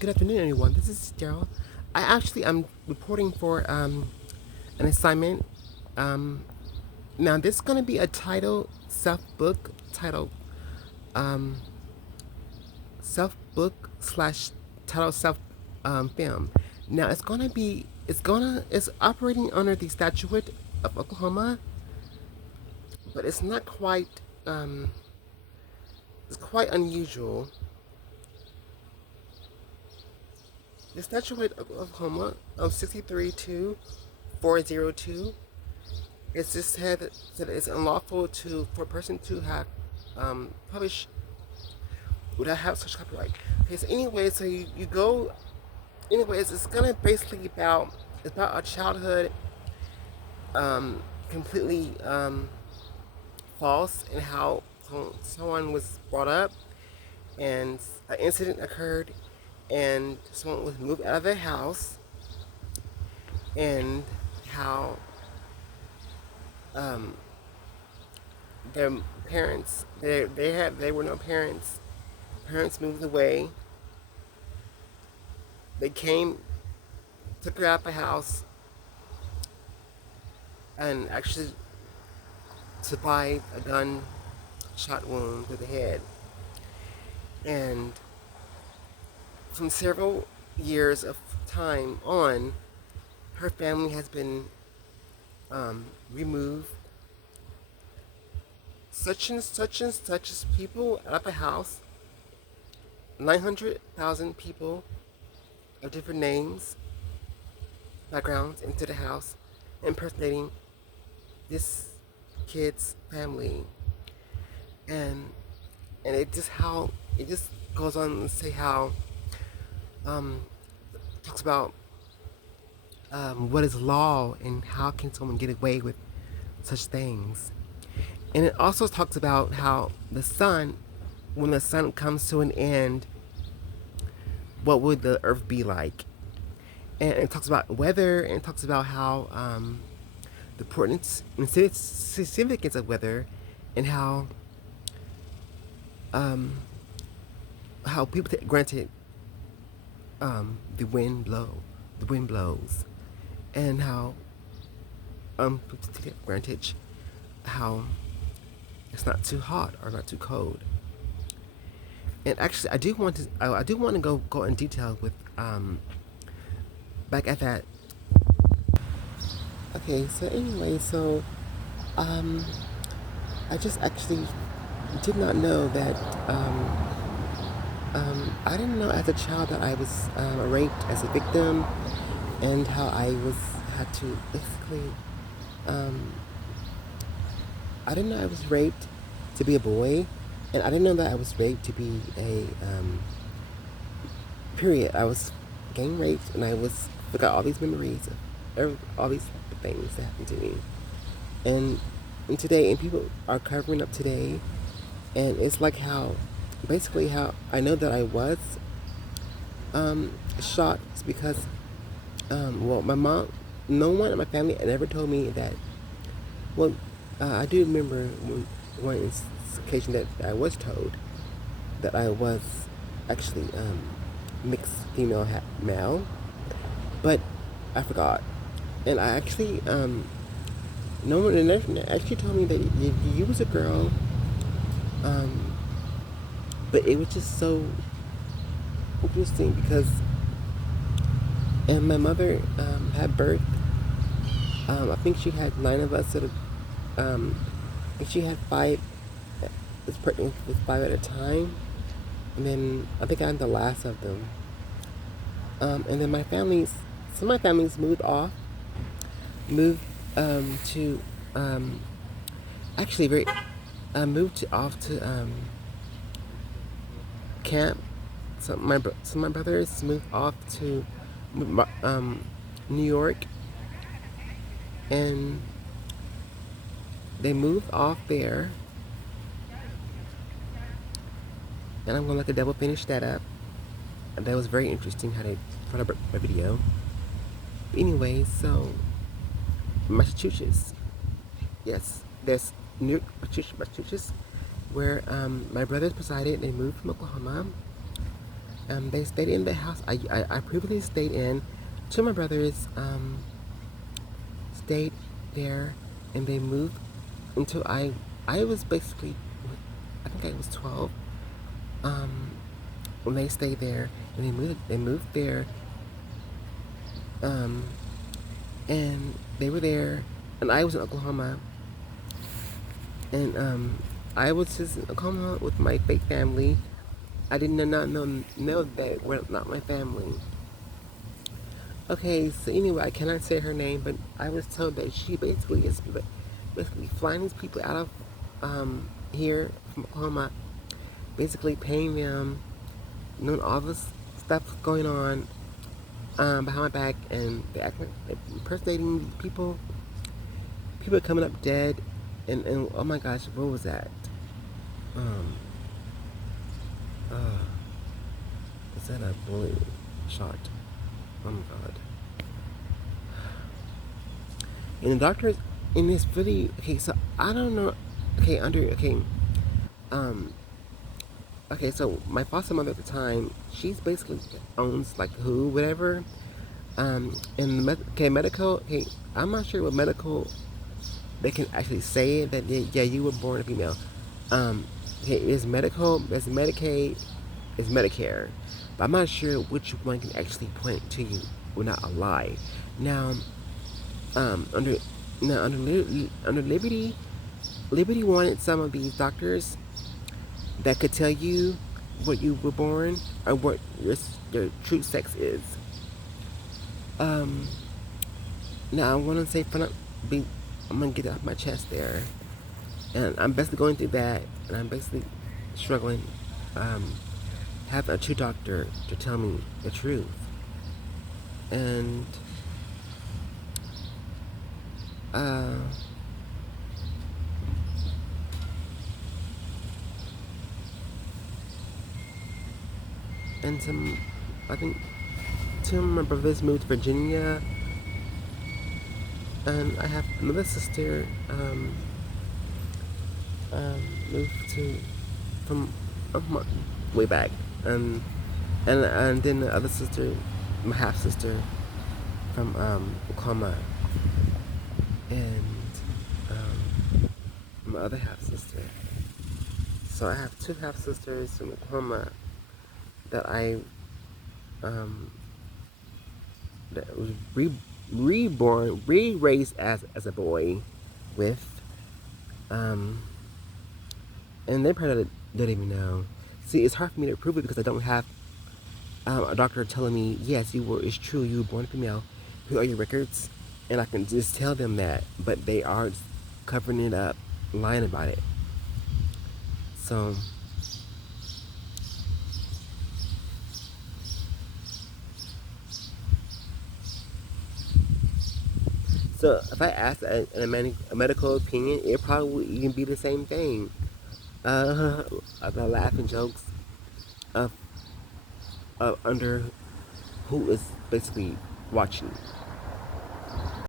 Good afternoon, everyone. This is Daryl. I'm reporting for an assignment. Um, Now, this is going to be a title self book title um, self book slash title self film. Now, it's operating under the statute of Oklahoma, but it's not quite um, it's quite unusual. The statute of Oklahoma of 632 it's just said that it's unlawful for a person to have published without have such copyright. Okay, so anyway, so you go. Anyways, it's gonna basically about it's about a childhood completely false and how someone was brought up and an incident occurred and someone was moved out of their house and how um, their parents they were no parents. Parents moved away. They came, took her out the house, and actually survived a gunshot wound to the head. And from several years of time on, her family has been removed. Such and such and such as people out of the house. 900,000 people of different names, backgrounds into the house, impersonating this kid's family, and it just goes on to say how um, talks about what is law and how can someone get away with such things, and it also talks about how when the sun comes to an end, what would the earth be like, and it talks about weather and it talks about how the importance and significance of weather and um, how people take granted the the wind blows, and how people take granted how it's not too hot or not too cold. And actually, I do want to go in detail with back at that. Okay, so anyway, um, I just actually did not know that I didn't know as a child that I was raped as a victim, and how I was had to basically. Um, I didn't know I was raped to be a boy, and I didn't know that I was raped to be a period. I was gang raped, and I was forgot all these memories of all these things that happened to me, and today, and people are covering up today, and it's like how, basically how I know that I was shot is because, well, my mom, no one in my family ever told me that. Well, I do remember one occasion that I was told that I was actually mixed female male, but I forgot, and I actually no one actually told me that you was a girl, um, but it was just so interesting because, and my mother had birth. I think she had 9 of us at a. I think she had five. Was pregnant with five at a time, and then I think I'm the last of them. And then some of my families moved to actually very moved off to camp. Some of my brothers moved off to New York, and they moved off there. And I'm gonna let the devil finish that up. And that was very interesting how they put up a video. Anyway, so Massachusetts, yes, there's New Massachusetts, where my brothers presided. They moved from Oklahoma, They stayed in the house I previously stayed in. Two of my brothers stayed there, and they moved until I was basically, I think I was 12. Um, when they stayed there, and they moved there, um, and they were there, and I was in Oklahoma, and I was just in Oklahoma with my fake family. I did not know that were not my family. Okay, so anyway, I cannot say her name, but I was told that she basically is basically flying these people out of here from Oklahoma, basically paying them, knowing all this stuff going on behind my back, and they act like they're impersonating people. People are coming up dead, and oh my gosh, what was that? Um, uh, is that a bullet shot? Oh my god. And the doctors in this video, okay, so I don't know, um, okay, so my foster mother at the time, she's basically owns like who, whatever, and medical, okay, I'm not sure what medical, they can actually say that, yeah, you were born a female, okay, it's medical, there's Medicaid, it's Medicare, but I'm not sure which one can actually point to you, or not a lie. Now, um, under under Liberty wanted some of these doctors that could tell you what you were born or what your true sex is. Um, Now I want to say be, I'm gonna get it off my chest there, and I'm basically going through that, and I'm basically struggling, um, having a true doctor to tell me the truth, and uh, and some, I think two of my brothers moved to Virginia, and I have another sister moved to from way back, and then the other sister, my half sister from Oklahoma, and my other half sister. So I have two half sisters from Oklahoma that I um, that was reborn, re-raised as a boy with, um, and they probably don't even know. See, it's hard for me to prove it because I don't have a doctor telling me, yes, it's true, you were born female. Here are your records, and I can just tell them that, but they are covering it up, lying about it. So, if I asked a medical opinion, it probably would even be the same thing. Uh, the laughing jokes of under who is basically watching.